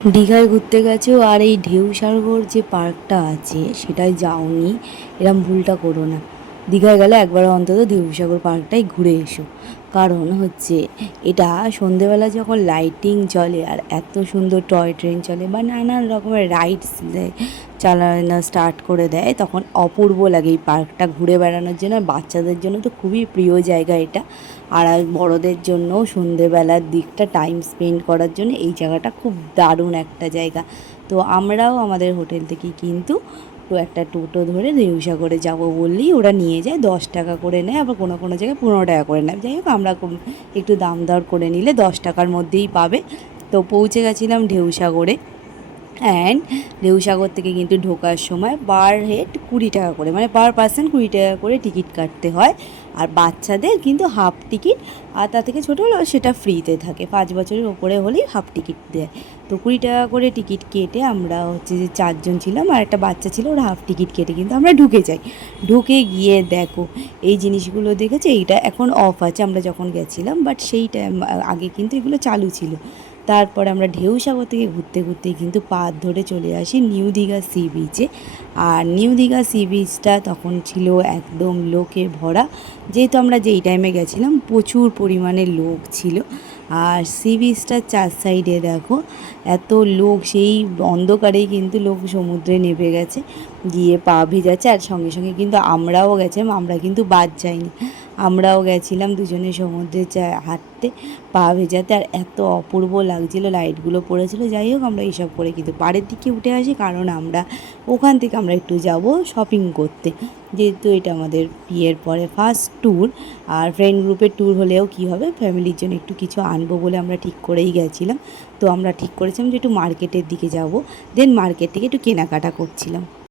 দীঘায় ঘুরতে গেছো আর এই ঢেউসাগর যে পার্কটা আছে সেটায় যাওনি, এরম ভুলটা করো না। দীঘায় গেলে একবার অন্তত ঢেউসাগর পার্কটাই ঘুরে এসো। কারণ হচ্ছে এটা সন্ধেবেলা যখন লাইটিং চলে আর এত সুন্দর টয় ট্রেন চলে বা নানান রকমের রাইডস দেয়, চালানো স্টার্ট করে দেয়, তখন অপূর্ব লাগে এই পার্কটা ঘুরে বেড়ানোর জন্য। আর বাচ্চাদের জন্য তো খুবই প্রিয় জায়গা এটা। আর বড়দের জন্যও সন্ধেবেলার দিকটা টাইম স্পেন্ড করার জন্য এই জায়গাটা খুব দারুণ একটা জায়গা। তো আমরাও আমাদের হোটেল থেকে কিন্তু একটা টোটো ধরে ঢেউসাগরে যাবো বললেই ওরা নিয়ে যায়, 10 টাকা করে নেয়, আবার কোনো কোনো জায়গায় 15 টাকা করে নেয়। যাই হোক, আমরা একটু দাম দর করে নিলে 10 টাকার মধ্যেই পাবে। তো পৌঁছে গেছিলাম ঢেউসাগরে। অ্যান্ড ঢেউসাগর থেকে কিন্তু ঢোকার সময় পার হেড 20 টাকা করে, মানে পার পার্সন 20 টাকা করে টিকিট কাটতে হয়। আর বাচ্চাদের কিন্তু হাফ টিকিট, আর তার থেকে ছোটো হলেও সেটা ফ্রিতে থাকে, 5 বছরের ওপরে হলেই হাফ টিকিট দেয়। তো 20 টাকা করে টিকিট কেটে আমরা হচ্ছে যে 4 জন ছিলাম, আর একটা বাচ্চা ছিল, ওরা হাফ টিকিট কেটে কিন্তু আমরা ঢুকে যাই। ঢুকে গিয়ে দেখো এই জিনিসগুলো দেখেছে, এইটা এখন অফ আছে আমরা যখন গেছিলাম, বাট সেই টাইম আগে কিন্তু এগুলো চালু ছিল। তারপর আমরা ঢেউসাগর থেকে ঘুরতে ঘুরতে কিন্তু পাত ধরে চলে আসি নিউ দীঘা সি বিচে। আর নিউ দীঘা সি বিচটা তখন ছিল একদম লোকে ভরা, যেহেতু আমরা যেই টাইমে গেছিলাম প্রচুর পরিমাণে লোক ছিল। আর সি বিচটার 4 সাইডে দেখো এত লোক, সেই অন্ধকারেই কিন্তু লোক সমুদ্রে নেমে গেছে, গিয়ে পা ভেজাচ্ছে। আর সঙ্গে সঙ্গে কিন্তু আমরাও গেছিলাম, আমরা কিন্তু বাদ যাইনি, আমরাও গেছিলাম দুজনে সমুদ্রে হাঁটতে, পা ভেজাতে। আর এত অপূর্ব লাগছিল, লাইটগুলো পড়েছিল। যাই হোক, আমরা এইসব করে কিন্তু পাড়ের দিকে উঠে আসি, কারণ আমরা ওখান থেকে আমরা একটু যাব শপিং করতে, যেহেতু এটা আমাদের বিয়ের পরে ফার্স্ট ট্যুর। আর ফ্রেন্ড গ্রুপের ট্যুর হলেও কী হবে, ফ্যামিলির জন্য একটু কিছু আনবো বলে আমরা ঠিক করেই গেছিলাম। তো আমরা ঠিক করেছিলাম যে একটু মার্কেটের দিকে যাব, দেন মার্কেট থেকে একটু কেনাকাটা করছিলাম।